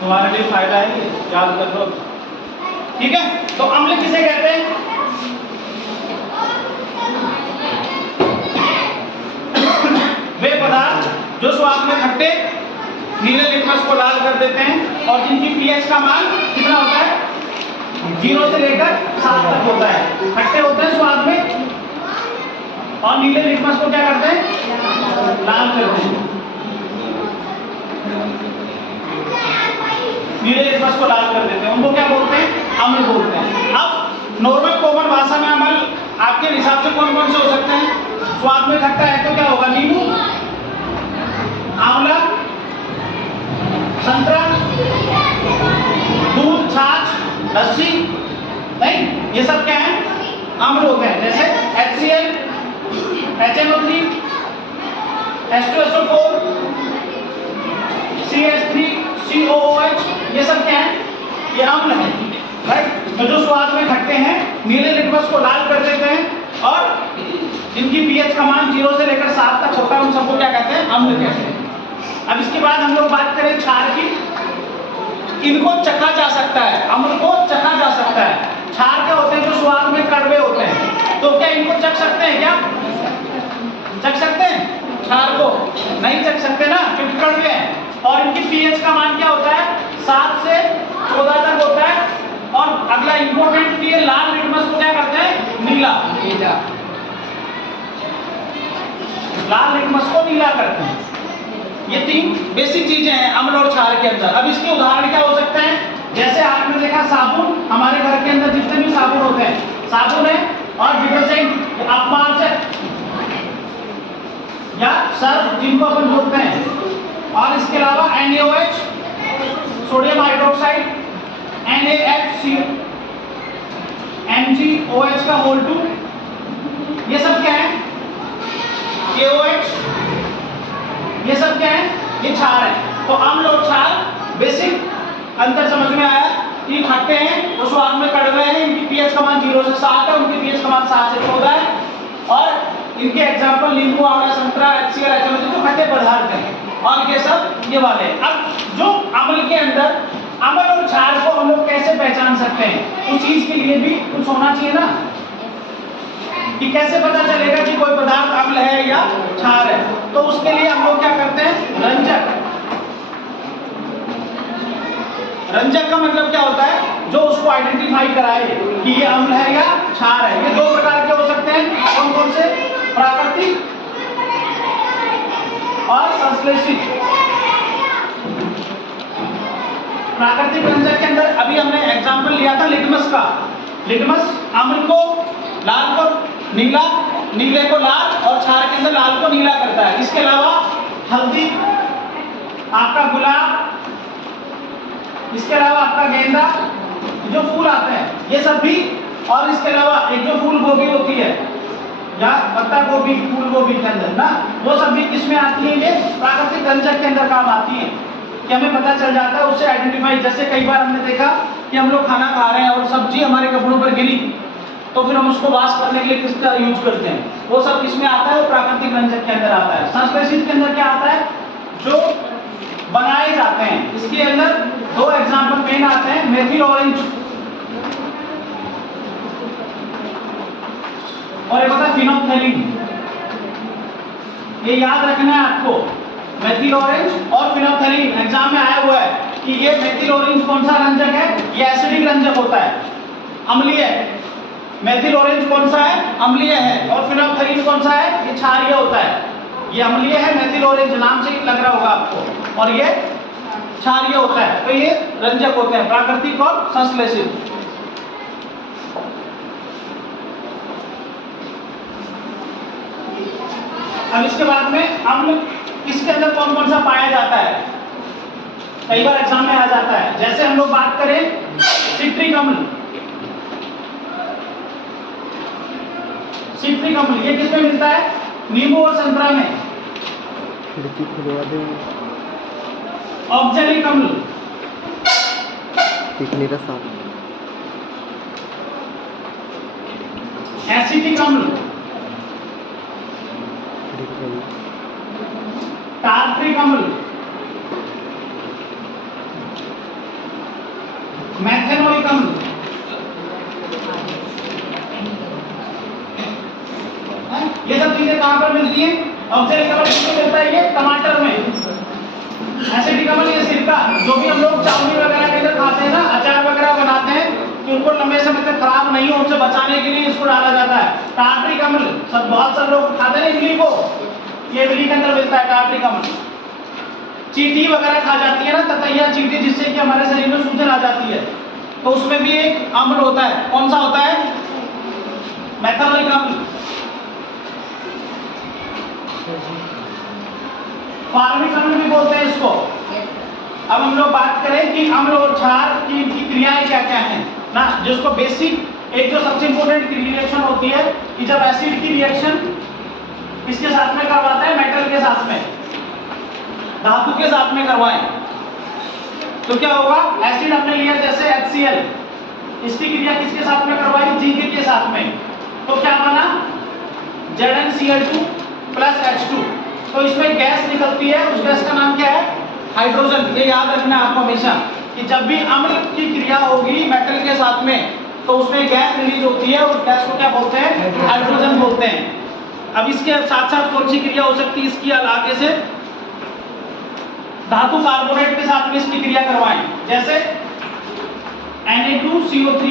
तुम्हारे लिए फायदा है, ये याद कर लो। ठीक है, तो अम्ल किसे कहते हैं? वे पदार्थ जो स्वाद में खट्टे नीले लिटमस को लाल कर देते हैं और जिनकी पीएच का मान कितना होता है? 0 से लेकर 7 तक होता है। खट्टे होते हैं स्वाद में और नीले लिटमस को क्या करते हैं? लाल करते हैं। नीले लिटमस को लाल कर देते हैं, उनको क्या बोलते हैं? अम्ल बोलते हैं। अब नॉर्मल कॉमन भाषा में अम्ल आपके हिसाब से कौन कौन से हो सकते हैं? स्वाद में खट्टा है तो क्या होगा? नींबू, आंवला, संतरा, दूध, छाछ, लस्सी, नहीं, ये सब क्या है? अम्ल होते हैं। जैसे HCl, HNO3, H2SO4, CH3, COOH, ये सब क्या है? ये अम्ल है, राइट? तो जो स्वाद में खट्टे हैं, नीले लिटमस को लाल कर देते हैं और जिनकी पीएच का मान 0 से लेकर 7 तक होता है, उन सबको क्या कहते हैं? अम्ल कहते हैं। अब इसके बाद हम लोग बात करें क्षार की। इनको चखा जा सकता है, अम्ल को चखा जा सकता है। क्षार क्या होते हैं? जो स्वाद में कड़वे होते हैं। तो क्या इनको चख सकते हैं? क्या चख सकते हैं? क्षार को नहीं चख सकते ना, क्योंकि कड़वे हैं। और इनकी पीएच का मान क्या होता है? 7 से 14 तक होता है। और अगला इंपॉर्टेंट ये लाल लिटमस को क्या करते हैं? नीला। लाल लिटमस को नीला करते हैं। ये 3 बेसिक चीजें हैं अम्ल और क्षार के अंदर। अब इसके उदाहरण क्या हो सकते हैं? जैसे आपने देखा साबुन, हमारे घर के अंदर जितने भी साबुन होते हैं, साबुन है और डिटर्जेंट, अपमार्जक या सर्फ जिनको अपन बोलते हैं, और इसके अलावा NaOH, sodium hydroxide, NaHCO, MgOH का मोल 2, ये सब क्या है? KOH, ये सब क्या है? ये क्षार है। तो अम्ल और क्षार बेसिक अंतर समझ में आया कि खट्टे हैं तो स्वाद में कड़वे हैं, इनकी पीएच का मान 0 से 7 है, उनकी पीएच का मान 7 से 14 है। और इनके एग्जाम्पल नींबू, आंवला, संतरा, HCl, HNO3 जो खट्टे पदार्थ हैं, और ये सब ये वाले। अब जो अम्ल के अंदर अम्ल और क्षार को हम लोग कैसे पहचान सकते हैं? उस चीज के लिए भी कुछ होना चाहिए ना, कि कैसे पता चलेगा कि कोई पदार्थ अम्ल है या क्षार है? तो उसके लिए हम लोग क्या करते हैं? रंजक। रंजक का मतलब क्या होता है? जो उसको आइडेंटिफाई कराए कि ये अम्ल है या क्षार है। ये 2 प्रकार के हो सकते हैं, कौन कौन से? प्राकृतिक और संश्लेषित। प्राकृतिक रंजक के अंदर अभी हमने एग्जाम्पल लिया था लिटमस का। लिटमस अम्ल को लाल को नीला, नीले को लाल, और क्षार के अंदर लाल को नीला करता है। इसके अलावा हल्दी, आपका गुलाब, इसके अलावा आपका गेंदा, जो फूल आते हैं ये सब भी, और इसके अलावा एक जो फूल गोभी होती है या पत्ता गोभी, फूल गोभी के अंदर ना, वो सब भी किसमें आती है? ये प्राकृतिक रंजक के अंदर काम आती है, कि हमें पता चल जाता है उससे आइडेंटिफाई। जैसे कई बार हमने देखा कि हम लोग खाना खा रहे हैं और सब्जी हमारे कपड़ों पर गिरी, तो फिर हम उसको वॉश करने के लिए किसका यूज करते हैं? वो सब किसमें आता है? वो प्राकृतिक रंजक के अंदर आता है। संश्लेषित के अंदर क्या आता है? जो बनाए जाते हैं। इसके अंदर 2 एग्जाम्पल मेन आते हैं, मेथिल ऑरेंज और एक होता है फिनोल्फ्थेलिन। ये याद रखना है आपको, मेथिल ऑरेंज और फिनोल्फ्थेलिन एग्जाम में आया हुआ है कि ये मेथिल ऑरेंज कौन सा रंजक है? ये एसिडिक रंजक होता है, अम्लीय है। मेथिल ऑरेंज कौन सा है? अम्लीय है। और फिनोल्फ्थेलिन कौन सा है? ये क्षारीय होता है। ये अम्लीय है, मेथिल ऑरेंज नाम से ही लग रहा होगा आपको, और ये क्षारीय होता है। तो ये रंजक होते हैं, प्राकृतिक और संश्लेषित। अब इसके बाद में अम्ल इसके अंदर कौन कौन सा पाया जाता है? कई बार एग्जाम में आ जाता है। जैसे हम लोग बात करें सिट्रिक अम्ल, सिट्रिक अम्ल ये किसमें मिलता है? नींबू और संतरा में। ऑक्जेलिक अम्ल, एसिटिक अम्ल, टार्ट्रिक अम्ल, मेथेनोइक अम्ल, ये सब चीजें कहां पर मिलती हैं? ऑक्जेलिक अम्ल किसमें मिलता है? ये टमाटर में। एसिडिक अम्ल ये सिरका, जो भी हम लोग चावनी वगैरह के अंदर खाते हैं ना, अचार वगैरह बनाते हैं कि उनको लंबे समय तक खराब नहीं हो, उनसे बचाने के लिए इसको डाला जाता है। टार्ट्रिक अम्ल, सब बहुत सारे लोग खाते हैं इमली को, ये इमली के अंदर मिलता है टार्ट्रिक अम्ल। चींटी वगैरह खा जाती है ना, ततैया चींटी, जिससे कि हमारे शरीर में सूजन आ जाती है, तो उसमें भी एक अम्ल होता है। कौन सा होता है? मेथेनोइक अम्ल। फार्मिक अम्ल भी बोलते हैं इसको। अब हम लोग बात करें कि अम्ल और क्षार की क्रियाएं क्या क्या हैं ना, जिसको बेसिक, एक जो सबसे इंपॉर्टेंट रिएक्शन होती है कि जब एसिड की रिएक्शन किसके साथ में करवाता है? मेटल के साथ में, धातु के साथ में करवाएं, तो क्या होगा? एसिड हमने लिया जैसे HCl, इसकी क्रिया किसके साथ में करवाई? जिंक के साथ में, तो क्या बना? ZnCl2 plus H2। तो इसमें गैस निकलती है, उस गैस का नाम क्या है? हाइड्रोजन। ये याद रखना आपको हमेशा कि जब भी अम्ल की क्रिया होगी मेटल के साथ में, तो उसमें गैस रिलीज होती है, उस गैस को क्या बोलते हैं? हाइड्रोजन बोलते हैं। अब इसके साथ साथ कौन सी क्रिया हो सकती है इसकी आगे से? धातु कार्बोनेट के साथ में इसकी क्रिया करवाएं, जैसे Na2CO3,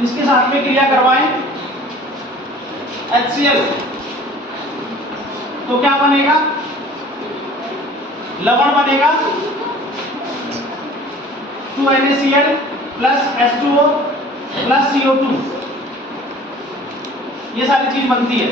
इसके साथ में क्रिया करवाएं HCl, तो क्या बनेगा? लवण बनेगा 2NaCl plus H2O plus CO2, ये सारी चीज बनती है।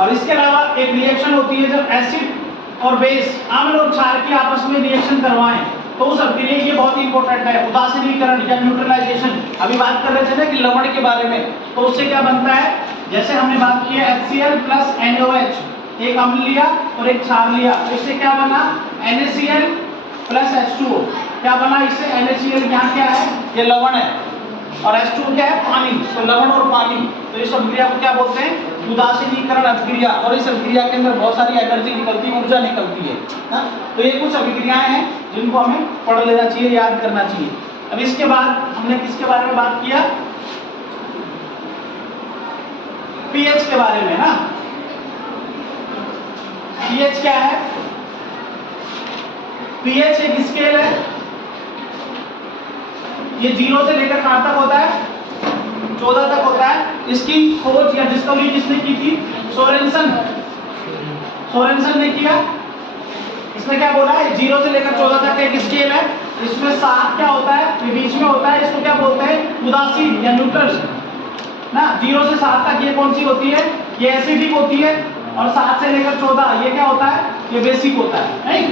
और इसके अलावा एक रिएक्शन होती है जब एसिड और बेस, अम्ल और क्षार की आपस में रिएक्शन करवाएं, तो उस अभिक्रिया ये बहुत इंपॉर्टेंट है, उदासीनीकरण या न्यूट्रलाइजेशन। अभी बात कर रहे थे ना कि लवण के बारे में, तो उससे क्या बनता है? जैसे हमने बात की है HCl प्लस NaOH, एक अम्ल लिया और एक क्षार लिया, इससे क्या बना? NaCl plus H2O। क्या बना इससे? NaCl यहाँ क्या है? ये लवण है, और H2O क्या है? पानी। तो लवण और पानी, तो इस अभिक्रिया को क्या बोलते हैं? उदासीनीकरण अभिक्रिया। और इस अभिक्रिया के अंदर बहुत सारी एनर्जी निकलती है, ऊर्जा निकलती है ना? तो ये कुछ अभिक्रियाएं हैं जिनको हमें पढ़ लेना चाहिए, याद करना चाहिए। अब इसके बाद हमने किसके बारे में बात किया? पीएच के बारे में ना। पीएच क्या है? पीएच एक स्केल है, ये 0 से लेकर कहां तक होता है? 14 तक होता है। इसकी खोज या डिस्कवरी किसने की थी? सोरेनसन। सोरेनसन ने किया। इसने क्या बोला? 0 से लेकर 14 तक एक स्केल है, इसमें 7 क्या होता है? ये बीच में होता है, इसको क्या बोलते हैं? उदासीन या न्यूट्रल ना। 0 से 7 तक ये कौन सी होती है? ये एसिडिक होती है, और 7 से लेकर 14 ये क्या होता है? ये बेसिक होता है, नहीं?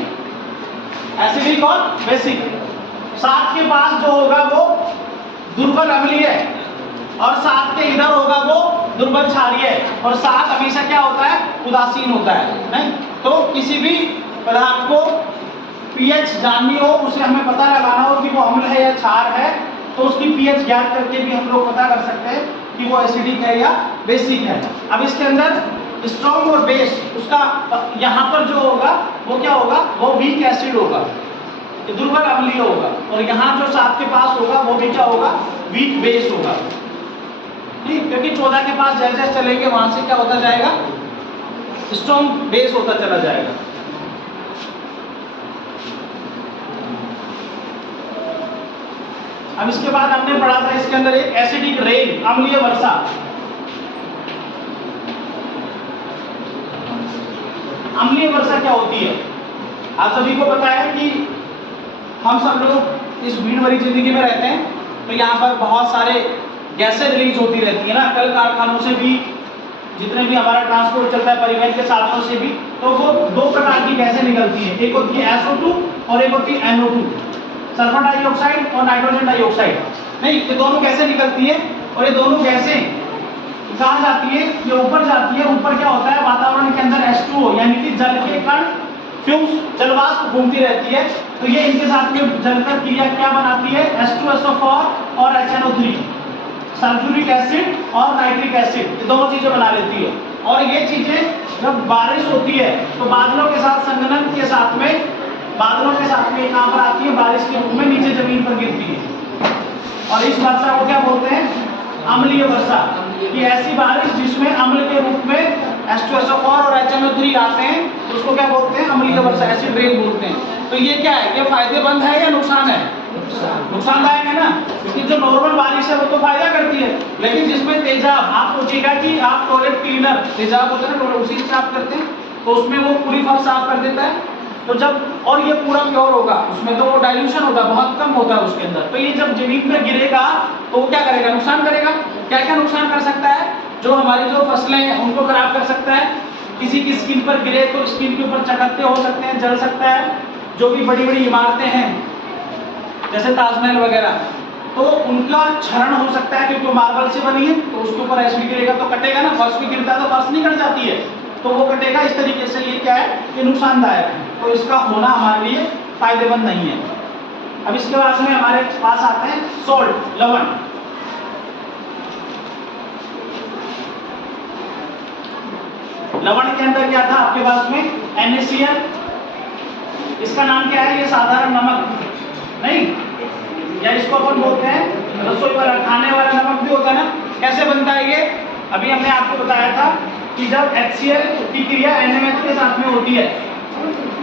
एसिडिक और बेसिक। 7 के पास जो होगा वो दुर्बल अम्लीय है, और 7 के इधर होगा वो दुर्बल क्षारीय है, और 7 हमेशा क्या होता है? उदासीन होता है, नहीं? तो किसी भी पदार्थ को पीएच जाननी हो, उसे हमें पता लगाना हो कि वो अम्ल है या क्षार है, तो उसकी पीएच ज्ञात करके भी हम लोग पता कर सकते हैं कि वो एसिडिक है या बेसिक है। अब इसके अंदर स्ट्रॉन्ग और बेस, उसका यहाँ पर जो होगा वो क्या होगा? वो वीक एसिड होगा, दुर्बल अम्लीय होगा, और यहाँ जो 7 के पास होगा वो भी क्या होगा? वीक बेस होगा, ठीक? क्योंकि 14 के पास जैसे जैसे चलेंगे वहां से क्या होता जाएगा? स्ट्रॉन्ग बेस होता चला जाएगा। अब इसके बाद हमने पढ़ा था इसके अंदर एक एसिडिक रेन, अम्लीय वर्षा। अम्लीय वर्षा क्या होती है? आप सभी को पता है कि हम सब लोग इस भीड़ भरी जिंदगी में रहते हैं, तो यहाँ पर बहुत सारे गैसें रिलीज होती रहती है ना, कल कारखानों से भी, जितने भी हमारा ट्रांसपोर्ट चलता है परिवहन के साधनों से भी, तो वो 2 प्रकार की गैसें निकलती हैं, एक होती है SO2 और एक होती है NO2, सल्फर डाइऑक्साइड और नाइट्रोजन डाइऑक्साइड। नहीं, ये दोनों गैसें निकलती है, और ये दोनों गैसें कहाँ जाती है? ये ऊपर जाती है। ऊपर क्या होता है? वातावरण के अंदर H2O यानी कि जल के कण, फ्यूम्स, जलवाष्प घूमती रहती है, तो ये इनके साथ में जलकर क्रिया क्या बनाती है? H2SO4 और HNO3, सल्फ्यूरिक एसिड और नाइट्रिक एसिड, ये दोनों चीजें बना लेती है। और ये चीजें जब बारिश होती है तो बादलों के साथ संघनन के साथ में बादलों के साथ में कहाँ पर आती है, बारिश के रूप में नीचे जमीन पर गिरती है। और इस वर्षा को क्या बोलते हैं, अम्लीय वर्षा। ये ऐसी बारिश जिसमें अम्ल के रूप में H2SO4 और HNO3 आते हैं, तो उसको क्या बोलते हैं, अम्लीय वर्षा, एसिड रेन बोलते हैं। तो ये क्या है, ये फायदेमंद है या नुकसान है, नुकसानदायक है ना, क्योंकि जो नॉर्मल बारिश है वो तो फायदा करती है, लेकिन जिसमें तेजाब, आप सोचिएगा कि आप टॉयलेट क्लीनर, तेजाब होता है ना, टॉयलेट उसी से साफ करते हैं, तो उसमें वो पूरी फर्श साफ कर देता है। तो जब, और ये पूरा प्योर होगा, उसमें तो वो डाइल्यूशन होता है, बहुत कम होता है उसके अंदर, तो ये जब जमीन पर गिरेगा तो वो क्या करेगा, नुकसान करेगा। क्या क्या नुकसान कर सकता है, जो हमारी जो फसलें हैं उनको खराब कर सकता है, किसी की स्किन पर गिरे तो स्किन के ऊपर चकत्ते हो सकते हैं, जल सकता है। जो भी बड़ी बड़ी इमारतें हैं जैसे ताजमहल वगैरह, तो उनका क्षरण हो सकता है, क्योंकि मार्बल से बनी है, तो उसके ऊपर ऐसे भी गिरेगा तो कटेगा ना, फर्श भी गिरता है तो फर्श नहीं कट जाती है, तो वो कटेगा। इस तरीके से ये क्या है, ये नुकसानदायक है, तो इसका होना हमारे लिए फायदेमंद नहीं है। अब इसके बाद में हमारे पास आते हैं सोल्ट, लवण। लवण के अंदर क्या था आपके पास में, NaCl। इसका नाम क्या है, ये साधारण नमक नहीं, या इसको अपन बोलते हैं रसोई वाला, खाने वाला नमक भी होता है ना। कैसे बनता है ये, अभी हमने आपको बताया था कि जब HCl की क्रिया NaMH के साथ में होती है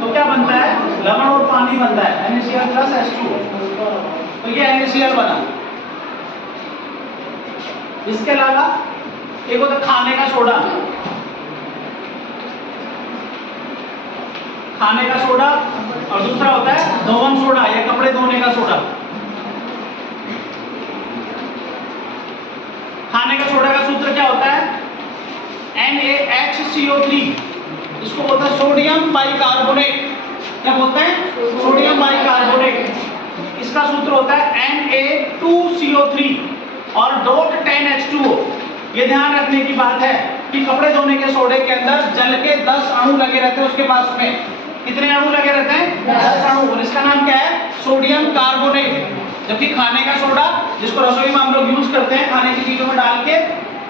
तो क्या बनता है, लवण और पानी बनता है, NaCl प्लस H2O। तो ये NaCl बना। इसके अलावा एक होता है खाने का सोडा, खाने का सोडा, और दूसरा होता है धोवन सोडा या कपड़े धोने का सोडा। खाने का सोडा का सूत्र क्या होता है, NaHCO3, इसको बोलते हैं सोडियम बाइकार्बोनेट। क्या बोलते हैं, सोडियम बाइकार्बोनेट। इसका सूत्र होता है Na2CO3 और .10H2O। ये ध्यान रखने की बात है कि कपड़े धोने के सोडे के अंदर जल के 10 अणु लगे रहते हैं, उसके पास में कितने अणु लगे रहते हैं, 10 अणु, और इसका नाम क्या है, सोडियम कार्बोनेट। जबकि खाने का सोडा, जिसको रसोई में हम लोग यूज करते हैं खाने की चीजों में डाल के,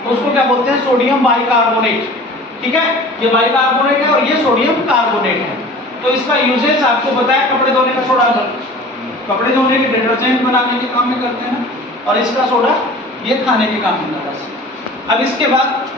तो उसको क्या बोलते हैं, सोडियम बाइकार्बोनेट। ठीक है, ये बाइकार्बोनेट है और ये सोडियम कार्बोनेट है। तो इसका यूजेज आपको पता है, कपड़े धोने का सोडा, कपड़े धोने के डिटर्जेंट बनाने के काम में करते हैं, और इसका सोडा ये खाने के काम में करता है। अब इसके बाद